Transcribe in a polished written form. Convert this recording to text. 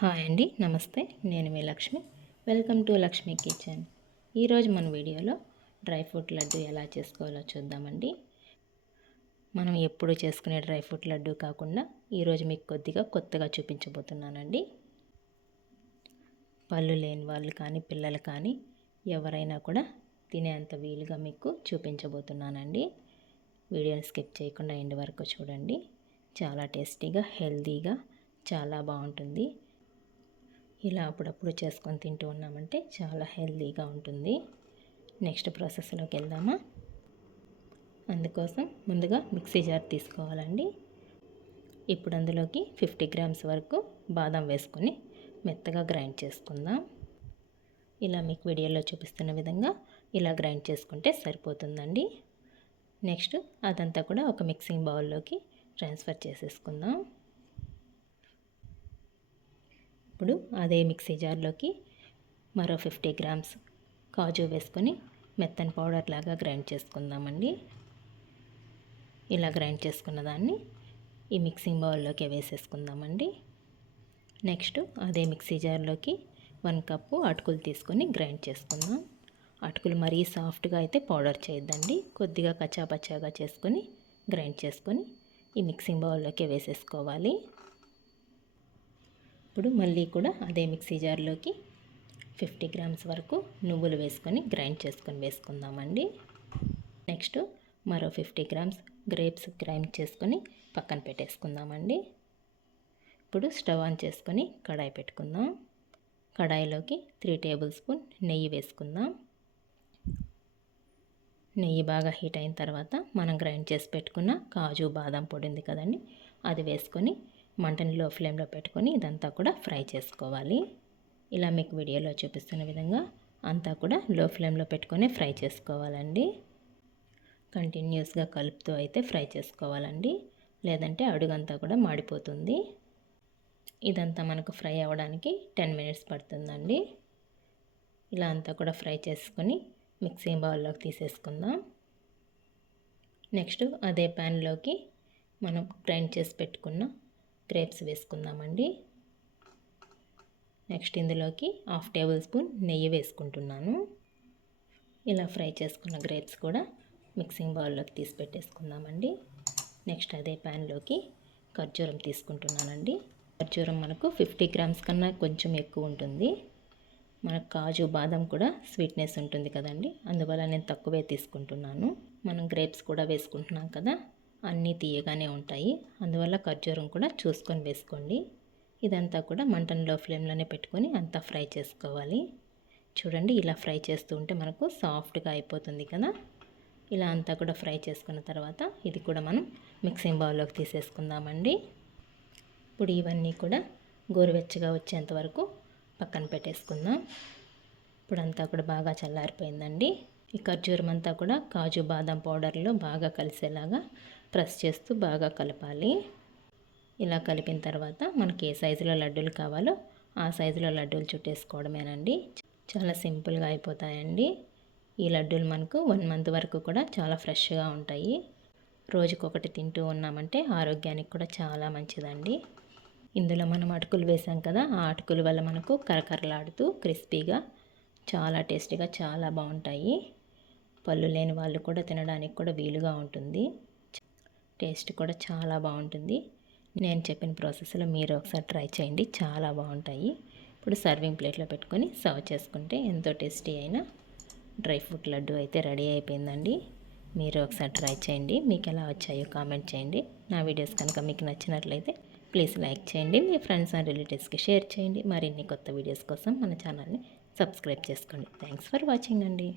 Hi అండి, నమస్తే. నేను మీ Lakshmi. Welcome to Lakshmi kitchen. ఈరోజు మన వీడియోలో డ్రై ఫ్రూట్ లడ్డు ఎలా చేసుకోవాలో చూద్దామండి. మనం ఎప్పుడు చేసుకునే డ్రై ఫ్రూట్ లడ్డు కాకుండా ఈరోజు మీకు కొత్తగా చూపించబోతున్నానండి. పళ్ళు లేని వాళ్ళు కానీ పిల్లలు కానీ ఎవరైనా కూడా తినేంత వీలుగా మీకు చూపించబోతున్నానండి. వీడియోని స్కిప్ చేయకుండా ఎండ్ వరకు చూడండి. చాలా టేస్టీగా, హెల్తీగా, చాలా బాగుంటుంది. ఇలా అప్పుడప్పుడు చేసుకొని తింటూ ఉన్నామంటే చాలా హెల్తీగా ఉంటుంది. నెక్స్ట్ ప్రాసెస్లోకి వెళ్దామా. అందుకోసం ముందుగా మిక్సీ జార్ తీసుకోవాలండి. ఇప్పుడు అందులోకి 50 గ్రామ్స్ వరకు బాదం వేసుకొని మెత్తగా గ్రైండ్ చేసుకుందాం. ఇలా మీకు వీడియోలో చూపిస్తున్న విధంగా ఇలా గ్రైండ్ చేసుకుంటే సరిపోతుందండి. నెక్స్ట్ అదంతా కూడా ఒక మిక్సింగ్ బౌల్లోకి ట్రాన్స్ఫర్ చేసేసుకుందాం. ఇప్పుడు అదే మిక్సీ జార్లోకి మరో 50 గ్రామ్స్ కాజు వేసుకొని మెత్తని పౌడర్ లాగా గ్రైండ్ చేసుకుందామండి. ఇలా గ్రైండ్ చేసుకున్న దాన్ని ఈ మిక్సింగ్ బౌల్లోకి వేసేసుకుందామండి. నెక్స్ట్ అదే మిక్సీ జార్లోకి 1 కప్పు అటుకులు తీసుకొని గ్రైండ్ చేసుకుందాం. అటుకులు మరీ సాఫ్ట్గా అయితే పౌడర్ చేయొద్దండి. కొద్దిగా కచ్చాపచ్చాగా చేసుకొని గ్రైండ్ చేసుకొని ఈ మిక్సింగ్ బౌల్లోకి వేసేసుకోవాలి. ఇప్పుడు మళ్ళీ కూడా అదే మిక్సీ జార్లోకి 50 గ్రామ్స్ వరకు నువ్వులు వేసుకొని గ్రైండ్ చేసుకొని వేసుకుందామండి. నెక్స్ట్ మరో 50 గ్రామ్స్ గ్రేప్స్ గ్రైండ్ చేసుకొని పక్కన పెట్టేసుకుందామండి. ఇప్పుడు స్టవ్ ఆన్ చేసుకొని కడాయి పెట్టుకుందాం. కడాయిలోకి 3 టేబుల్ స్పూన్ నెయ్యి వేసుకుందాం. నెయ్యి బాగా హీట్ అయిన తర్వాత మనం గ్రైండ్ చేసి పెట్టుకున్న కాజు బాదం పొడి ఉంది కదండి, అది వేసుకొని మంటని లో ఫ్లేమ్లో పెట్టుకొని ఇదంతా కూడా ఫ్రై చేసుకోవాలి. ఇలా మీకు వీడియోలో చూపిస్తున్న విధంగా అంతా కూడా లో ఫ్లేమ్లో పెట్టుకొని ఫ్రై చేసుకోవాలండి. కంటిన్యూస్గా కలుపుతూ అయితే ఫ్రై చేసుకోవాలండి, లేదంటే అడుగంతా కూడా మాడిపోతుంది. ఇదంతా మనకు ఫ్రై అవ్వడానికి 10 మినిట్స్ పడుతుందండి. ఇలా అంతా కూడా ఫ్రై చేసుకొని మిక్సింగ్ బౌల్లోకి తీసేసుకుందాం. నెక్స్ట్ అదే ప్యాన్లోకి మనం గ్రైండ్ చేసి పెట్టుకున్న గ్రేప్స్ వేసుకుందామండి. నెక్స్ట్ ఇందులోకి 1/2 టేబుల్ స్పూన్ నెయ్యి వేసుకుంటున్నాను. ఇలా ఫ్రై చేసుకున్న గ్రేప్స్ కూడా మిక్సింగ్ బౌల్లోకి తీసి పెట్టేసుకుందామండి. నెక్స్ట్ అదే ప్యాన్లోకి ఖర్జూరం తీసుకుంటున్నానండి. ఖర్జూరం మనకు 50 గ్రామ్స్ కన్నా కొంచెం ఎక్కువ ఉంటుంది. మనకు కాజు బాదం కూడా స్వీట్నెస్ ఉంటుంది కదండి, అందువల్ల నేను తక్కువే తీసుకుంటున్నాను. మనం గ్రేప్స్ కూడా వేసుకుంటున్నాం కదా, అన్నీ తీయగానే ఉంటాయి. అందువల్ల ఖర్జూరం కూడా చూసుకొని వేసుకోండి. ఇదంతా కూడా మంటను లో ఫ్లేమ్లోనే పెట్టుకొని అంతా ఫ్రై చేసుకోవాలి. చూడండి, ఇలా ఫ్రై చేస్తూ ఉంటే మనకు సాఫ్ట్గా అయిపోతుంది కదా. ఇలా అంతా కూడా ఫ్రై చేసుకున్న తర్వాత ఇది కూడా మనం మిక్సింగ్ బౌల్లోకి తీసేసుకుందామండి. ఇప్పుడు ఇవన్నీ కూడా గోరువెచ్చగా వచ్చేంత వరకు పక్కన పెట్టేసుకుందాం. ఇప్పుడు అంతా కూడా బాగా చల్లారిపోయిందండి. ఈ ఖర్జూరం అంతా కూడా కాజు బాదం పౌడర్లో బాగా కలిసేలాగా ప్రెస్ చేస్తూ బాగా కలపాలి. ఇలా కలిపిన తర్వాత మనకి ఏ సైజులో లడ్డూలు కావాలో ఆ సైజులో లడ్డూలు చుట్టేసుకోవడమేనండి. చాలా సింపుల్గా అయిపోతాయండి. ఈ లడ్డూలు మనకు 1 మంత్ వరకు కూడా చాలా ఫ్రెష్గా ఉంటాయి. రోజుకొకటి తింటూ ఉన్నామంటే ఆరోగ్యానికి కూడా చాలా మంచిదండి. ఇందులో మనం అటుకులు వేసాం కదా, ఆ అటుకుల వల్ల మనకు కరకరలాడుతూ క్రిస్పీగా చాలా టేస్టీగా చాలా బాగుంటాయి. పళ్ళు లేని వాళ్ళు కూడా తినడానికి కూడా వీలుగా ఉంటుంది. టేస్ట్ కూడా చాలా బాగుంటుంది. నేను చెప్పిన ప్రాసెస్లో మీరు ఒకసారి ట్రై చేయండి, చాలా బాగుంటాయి. ఇప్పుడు సర్వింగ్ ప్లేట్లో పెట్టుకొని సర్వ్ చేసుకుంటే ఎంతో టేస్టీ అయిన డ్రై ఫ్రూట్ లడ్డు అయితే రెడీ అయిపోయిందండి. మీరు ఒకసారి ట్రై చేయండి. మీకు ఎలా వచ్చాయో కామెంట్ చేయండి. నా వీడియోస్ కనుక మీకు నచ్చినట్లయితే ప్లీజ్ లైక్ చేయండి. మీ ఫ్రెండ్స్ అండ్ రిలేటివ్స్కి షేర్ చేయండి. మరిన్ని కొత్త వీడియోస్ కోసం మన ఛానల్ని సబ్స్క్రైబ్ చేసుకోండి. థ్యాంక్స్ ఫర్ వాచింగ్ అండి.